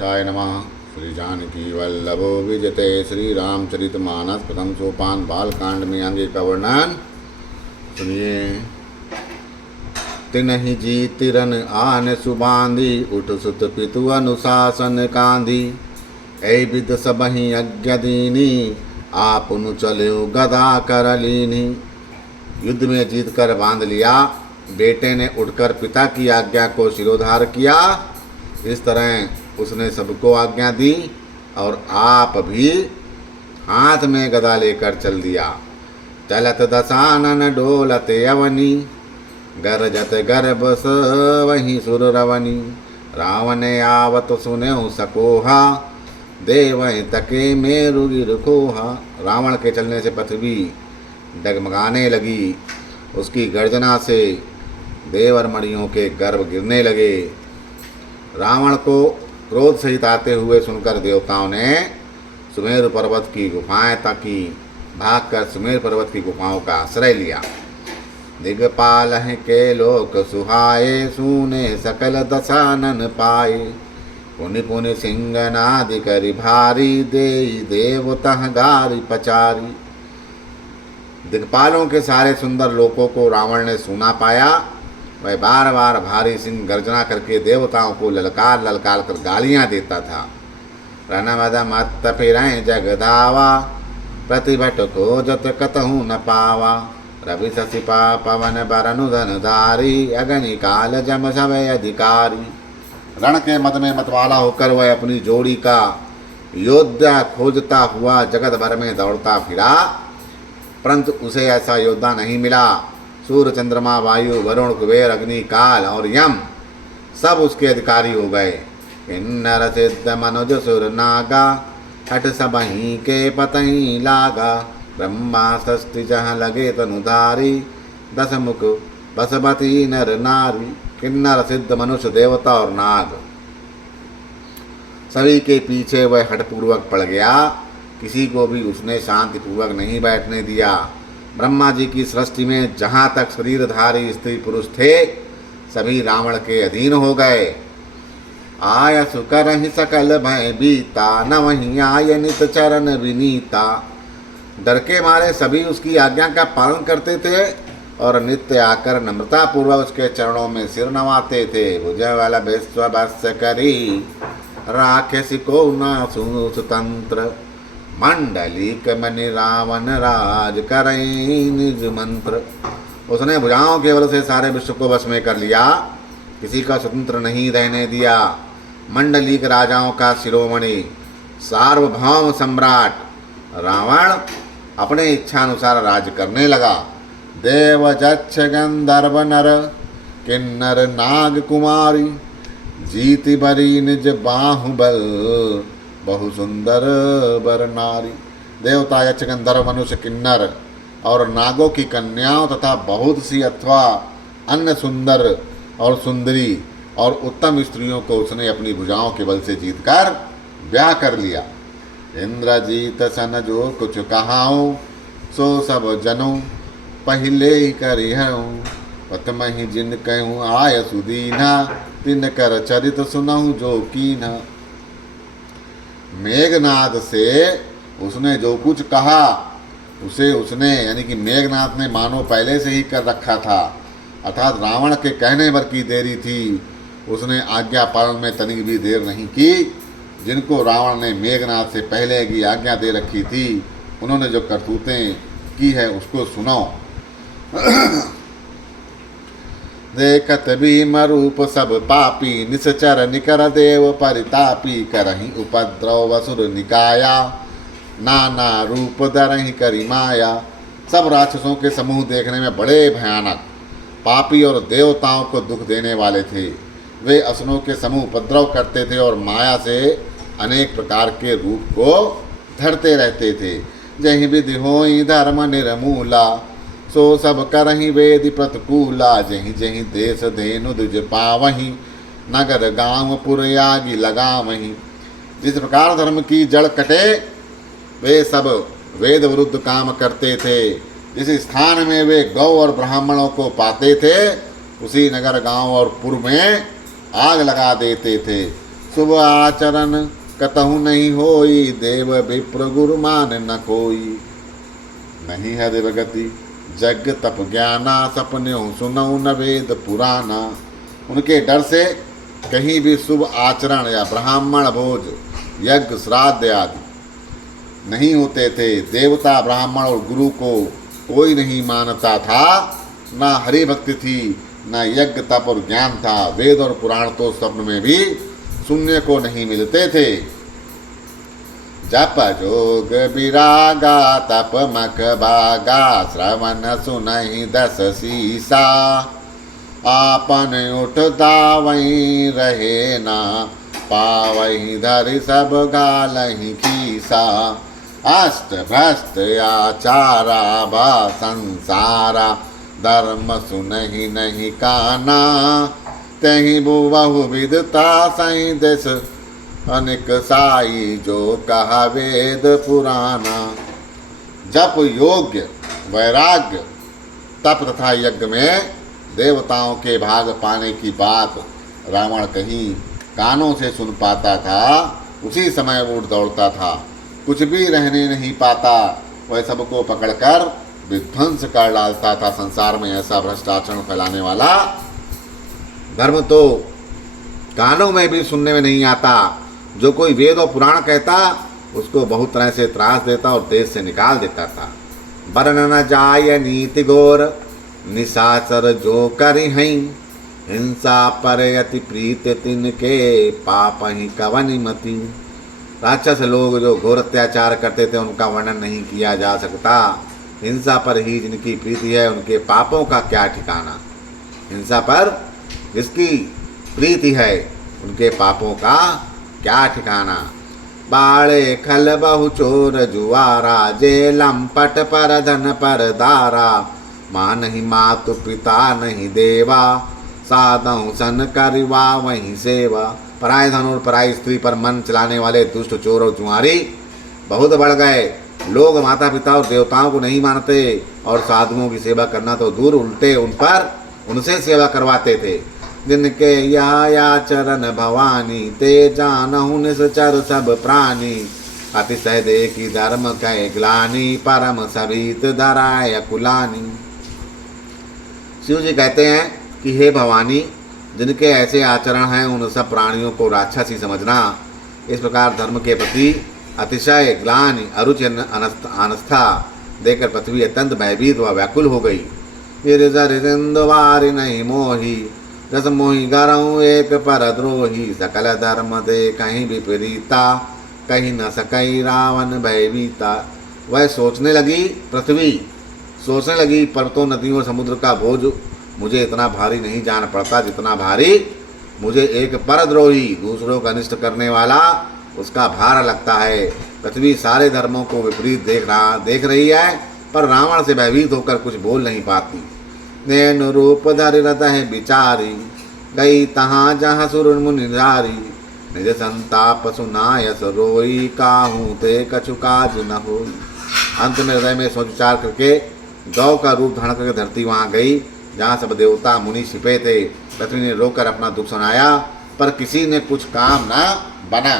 गणेशाय नमः। श्री जानकी वल्लभो विजते श्री रामचरितमानस प्रथम सोपान बालकांड में आगे का वर्णन सुनिए। तिनहि जी तिरन आन सुबांधी उठ सुत पितु अनुशासन कांधी। ऐ विद सबहि अज्ञदीनी आपनु चलो गदा कर लीनी। युद्ध में जीत कर बांध लिया। बेटे ने उठकर पिता की आज्ञा को शिरोधार किया। इस तरह उसने सबको आज्ञा दी और आप भी हाथ में गदा लेकर चल दिया। चलत दशानन डोलत अवनी गरजत गर्भ वही सुर रवनी। रावण आवत सुनेहु सकोहा देव तके मेरु गिर खोहा। रावण के चलने से पृथ्वी डगमगाने लगी। उसकी गर्जना से देवर मणियों के गर्भ गिरने लगे। रावण को क्रोध सहित आते हुए सुनकर देवताओं ने सुमेरु पर्वत की गुफाएं ताकी। भागकर सुमेरु पर्वत की गुफाओं का आश्रय लिया। दिगपाल के लोक सुहाए सुने सकल दशानन पाए। पुनि पुनि सिंहनादि करि भारी देई देवता गारी पचारी। दिगपालों के सारे सुंदर लोकों को रावण ने सुना पाया। वह बार बार भारी सिंह गर्जना करके देवताओं को ललकार ललकार कर गालियां देता था। रणमद मत्त फिरैं जगधावा प्रतिभट को जत कतहु न पावा। रवि शशिपा पवन बरनु धन धारी अगनि काल जम सभय अधिकारी। रण के मद में मतवाला होकर वह अपनी जोड़ी का योद्धा खोजता हुआ जगत भर में दौड़ता फिरा, परंतु उसे ऐसा योद्धा नहीं मिला। सूर्य चंद्रमा वायु वरुण कुबेर अग्नि काल और यम सब उसके अधिकारी हो गए। किन्नर सिद्ध मनुज सुर नागा हट सबही के पतही लागा। ब्रह्मा षष्ठी जहाँ लगे तनुधारी दस मुख बसपति नर नारी। किन्नर सिद्ध मनुष्य देवता और नाग सभी के पीछे वह हठपूर्वक पड़ गया। किसी को भी उसने शांतिपूर्वक नहीं बैठने दिया। ब्रह्मा जी की सृष्टि में जहाँ तक शरीरधारी स्त्री पुरुष थे सभी रावण के अधीन हो गए। आय सुकर ही सकल भय बीता न वहीं आय नित चरण विनीता। डर के मारे सभी उसकी आज्ञा का पालन करते थे और नित्य आकर नम्रता पूर्वक उसके चरणों में सिर नवाते थे। भुजय वाला विश्वभस्य करी राखे सिको न सुतंत्र। मंडलिक मनि रावण राज करई निज मंत्र। उसने भुजाओं के बल से सारे विश्व को वश में कर लिया, किसी का स्वतंत्र नहीं रहने दिया। मंडलिक राजाओं का शिरोमणि सार्वभौम सम्राट रावण अपने इच्छानुसार राज करने लगा। देव जक्ष गंधर्व नर किन्नर नाग कुमारी। जीति बरी निज बाहुबल बहु सुंदर बर नारी। देवता यक्ष गंधर्व मनुष्य किन्नर और नागों की कन्याओं तथा बहुत सी अथवा अन्य सुंदर और सुंदरी और उत्तम स्त्रियों को उसने अपनी भुजाओं के बल से जीतकर ब्याह कर लिया। इंद्रजीत सन जो कुछ कहाऊं सो सब जनों पहले ही करिहूं। पतमहि जिन कहूँ आय सुदीना तिन कर चरित सुनहु जो कीन्हा। मेघनाद से उसने जो कुछ कहा उसे उसने यानी कि मेघनाद ने मानो पहले से ही कर रखा था, अर्थात रावण के कहने भर की देरी थी। उसने आज्ञा पालन में तनिक भी देर नहीं की। जिनको रावण ने मेघनाद से पहले की आज्ञा दे रखी थी उन्होंने जो करतूतें की है उसको सुनो। देखत भीम रूप सब पापी निश्चर निकर देव परितापी। करही उपद्रव वसुर निकाया नाना रूप धरहि करी माया। सब राक्षसों के समूह देखने में बड़े भयानक, पापी और देवताओं को दुख देने वाले थे। वे असुरों के समूह उपद्रव करते थे और माया से अनेक प्रकार के रूप को धरते रहते थे। जहि विधि होई धर्म निर्मूला सो सब करहि वेदि प्रतिकूला। जहि जहि देश धेनु दुज पावहीं नगर गांव पुर यागी लगावहीं। जिस प्रकार धर्म की जड़ कटे वे सब वेद विरुद्ध काम करते थे। जिस स्थान में वे गौ और ब्राह्मणों को पाते थे उसी नगर गांव और पुर में आग लगा देते थे। शुभ आचरण कतहु नहीं होई, देव विप्र गुरु मान न कोई। नहीं है देवगति यज्ञ तप ज्ञाना, सपन्यों सुनऊ न वेद पुराना। उनके डर से कहीं भी शुभ आचरण या ब्राह्मण भोज, यज्ञ श्राद्ध आदि नहीं होते थे। देवता ब्राह्मण और गुरु को कोई नहीं मानता था। ना हरि भक्ति थी, ना यज्ञ तप और ज्ञान था। वेद और पुराण तो स्वप्न में भी सुनने को नहीं मिलते थे। जप जोग विरागा तप मक बागा, श्रवण सुनहि दस सीसा। आपन उठता वहीं रहे ना, पावही धरि सब गालहि खीसा। अष्ट भ्रष्ट आचारा बा संसारा, धर्म सुनहि नहीं काना। तहि बहु विधता सही देश, अनेक साई जो कहा वेद पुराना। जप योग्य वैराग्य तप तथा यज्ञ में देवताओं के भाग पाने की बात रावण कहीं कानों से सुन पाता था, उसी समय उठ दौड़ता था। कुछ भी रहने नहीं पाता, वह सबको पकड़कर विध्वंस कर डालता था। संसार में ऐसा भ्रष्टाचार फैलाने वाला धर्म तो कानों में भी सुनने में नहीं आता। जो कोई वेद और पुराण कहता, उसको बहुत तरह से त्रास देता और देश से निकाल देता था। वर्ण न जाय नीति घोर, निशाचर जो करि हई। हिंसा पर अति प्रीत तिनके, पाप ही कवनि मति। राक्षस लोग जो घोर अत्याचार करते थे, उनका वर्णन नहीं किया जा सकता। हिंसा पर ही जिनकी प्रीति है, उनके पापों का क्या ठिकाना। हिंसा पर जिसकी प्रीति है, उनके पापों का क्या ठिकाना। बाड़े खल बहु चोर जुआरा, जे लंपट पर धन पर दारा। माँ नहीं मातु पिता नहीं देवा, साधु सन करिवा वहीं सेवा। पराय धन और पराई स्त्री पर मन चलाने वाले दुष्ट चोर और जुआरी बहुत बढ़ गए। लोग माता पिता और देवताओं को नहीं मानते, और साधुओं की सेवा करना तो दूर, उल्टे उनसे सेवा करवाते थे। जिनके या चरण भवानी, ते जानहु निश्चर सब प्राणी। अतिशय देखी धर्म कै ग्लानि, परम सभीत धराय कुलानी। शिव जी कहते हैं कि हे भवानी, जिनके ऐसे आचरण हैं, उन सब प्राणियों को राक्षस ही समझना। इस प्रकार धर्म के प्रति अतिशय ग्लानि, अरुचि, अनस्था देकर पृथ्वी अत्यंत भयभीत व व्याकुल हो गई। वारी नहीं मोही, रस मोही गरऊ एक पर द्रोही। सकल धर्म दे कहीं विपरीता, कहीं न सकई रावण भयभीता। वह सोचने लगी, पृथ्वी सोचने लगी, पर्वतों नदियों समुद्र का बोझ मुझे इतना भारी नहीं जान पड़ता, जितना भारी मुझे एक परद्रोही, दूसरों का अनिष्ट करने वाला, उसका भार लगता है। पृथ्वी सारे धर्मों को विपरीत देख रही है, पर रावण से भयभीत होकर कुछ बोल नहीं पाती। नैन रूप धरि हृदय विचारी, गई तहाँ जहाँ सुर मुनि नारी। निज संताप सुनायस रोई, काहू ते कछु काज न होई। अंत में हृदय में सोच विचार करके गौ का रूप धारण करके धरती वहाँ गई, जहाँ सब देवता मुनि छिपे थे। पृथ्वी ने रोकर अपना दुख सुनाया, पर किसी ने कुछ काम न बना।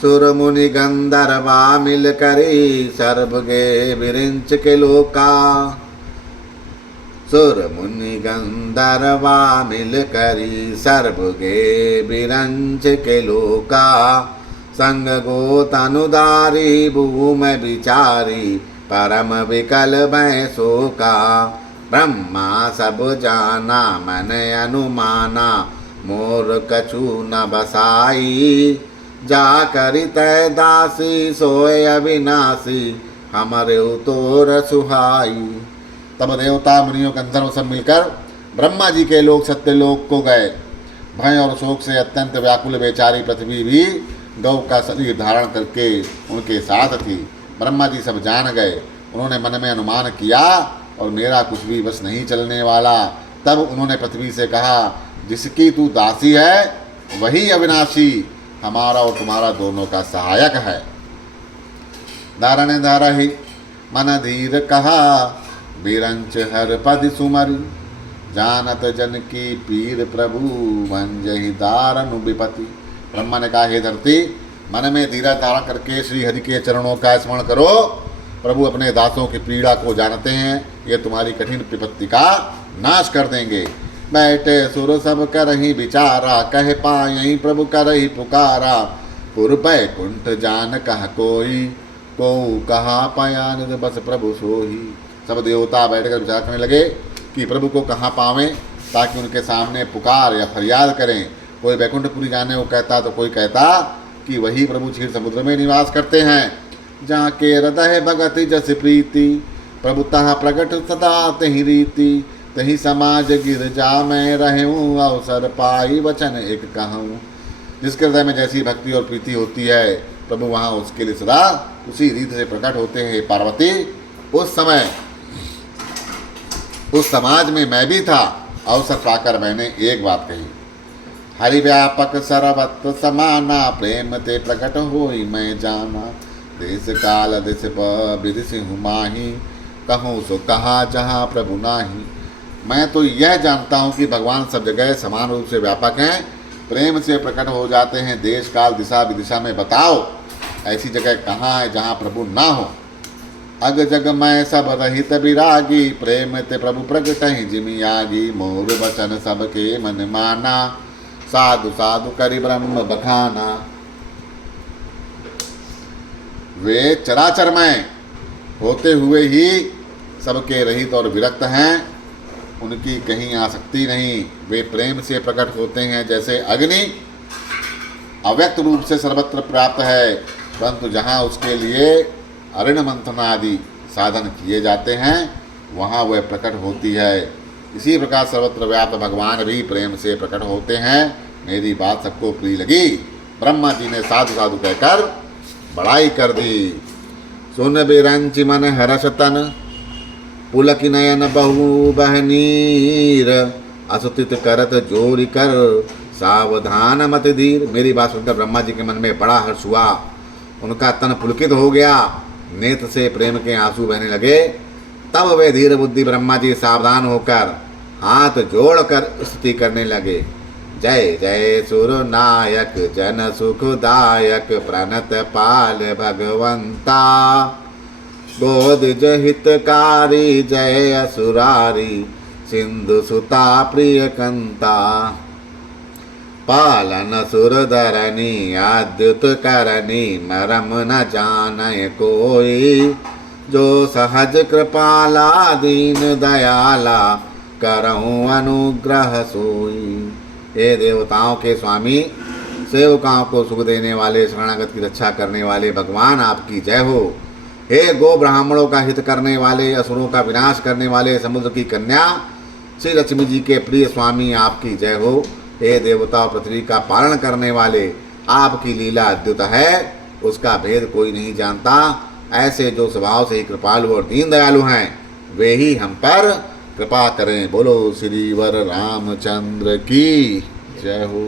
सुर मुनि गंधर्वा मिल करी, सर्व गे विरिंच के लोका। सुर मुनि गंधर्वा मिल करी, सर्व गे विरंच के लोका। संग गो तनुदारी, भूम विचारी, परम विकल भय शोका। ब्रह्मा सब जाना, मन अनुमाना, मोर कछु न बसाई। जा करि तय दासी, सोय अविनाशी, हमरे उतोर सुहाई। तब देवता मुनियों गंधर्व सब मिलकर ब्रह्मा जी के लोक सत्यलोक को गए। भय और शोक से अत्यंत व्याकुल बेचारी पृथ्वी भी गौ का शरीर धारण करके उनके साथ थी। ब्रह्मा जी सब जान गए। उन्होंने मन में अनुमान किया, और मेरा कुछ भी बस नहीं चलने वाला। तब उन्होंने पृथ्वी से कहा, जिसकी तू दासी है, वही अविनाशी, हमारा और तुम्हारा दोनों का सहायक है। धारण धरहि मन धीर कहा, बिरंच हर पद सुमरी। जानत जन की पीर प्रभु भंजहि दारुण विपति। ब्रह्मा ने कहा, हे धरती, मन में धीरज धारण करके श्री हरि के चरणों का स्मरण करो। प्रभु अपने दासों की पीड़ा को जानते हैं, ये तुम्हारी कठिन विपत्ति का नाश कर देंगे। बैठे सुर सब करहि विचारा, कह पायहि प्रभु करहि पुकारा। पुर बैकुंठ जान कह कोई, को कहा पाया निध बस प्रभु सोही। सब देवता बैठकर विचार करने लगे कि प्रभु को कहाँ पावें ताकि उनके सामने पुकार या फरियाद करें। कोई बैकुंठपुरी जाने को कहता तो कोई कहता कि वही प्रभु क्षीर समुद्र में निवास करते हैं, जहाँ के हृदय भगति जस प्रीति। प्रभु तह प्रगट सदा तहि रीति, तही समाज गिरजा में रहूँ, अवसर पाई वचन एक कहूँ। जिसके हृदय में जैसी भक्ति और प्रीति होती है, प्रभु वहाँ उसके लिए सदा उसी रीति से प्रकट होते हैं। पार्वती, उस समय उस समाज में मैं भी था। अवसर पाकर मैंने एक बात कही, हरि व्यापक सर्वत्र समाना, प्रेम ते प्रकट होई मैं जाना। देश काल दिश बिदिश हुमाही, कहूँ सो कहा जहाँ प्रभु नाही। मैं तो यह जानता हूँ कि भगवान सब जगह समान रूप से व्यापक हैं, प्रेम से प्रकट हो जाते हैं। देश काल दिशा विदिशा में बताओ ऐसी जगह कहाँ है जहाँ प्रभु ना हो। अग जग मैं सब रहित विरागी, प्रेम ते प्रभु प्रगट ही जिमियागी। मोर वचन सबके मन माना, साधु साधु करि ब्रह्म बखाना। वे चराचर में होते हुए ही सबके रहित और विरक्त हैं, उनकी कहीं आसक्ति नहीं। वे प्रेम से प्रकट होते हैं जैसे अग्नि अव्यक्त रूप से सर्वत्र प्राप्त है, परंतु जहाँ उसके लिए अरण मंथन आदि साधन किए जाते हैं वहाँ वह प्रकट होती है। इसी प्रकार सर्वत्र व्याप्त भगवान भी प्रेम से प्रकट होते हैं। मेरी बात सबको प्रिय लगी। ब्रह्मा जी ने साधु साधु कहकर बड़ाई कर दी। सुन बिरंच मन हरस तन, पुलक नयन बहु बहनीर। असुतित करत जोरी कर, सावधान मत धीर। मेरी बात सुनकर ब्रह्मा जी के मन में बड़ा हर्ष हुआ। उनका तन पुलकित हो गया, नेत्र से प्रेम के आंसू बहने लगे। तब वे धीर बुद्धि ब्रह्मा जी सावधान होकर हाथ जोड़कर स्तुति करने लगे। जय जय सुर नायक जन सुखदायक, प्रणत पाल भगवंता। बोध जहितकारी जय असुरारी, सिंधु सुता प्रिय कंता। पालन सुरधरणी अद्युत करणी, मरम न जानय कोई। जो सहज कृपाला दीन दयाला, करऊँ अनुग्रह सोई। हे देवताओं के स्वामी, सेवकाओं को सुख देने वाले, शरणागत की रक्षा करने वाले भगवान आपकी जय हो। हे गो ब्राह्मणों का हित करने वाले, असुरों का विनाश करने वाले, समुद्र की कन्या श्री लक्ष्मी जी के प्रिय स्वामी आपकी जय हो। हे देवता पृथ्वी का पालन करने वाले, आपकी लीला अद्भुत है, उसका भेद कोई नहीं जानता। ऐसे जो स्वभाव से ही कृपालु और दीन दयालु हैं, वे ही हम पर कृपा करें। बोलो श्री वर रामचंद्र की जय हो।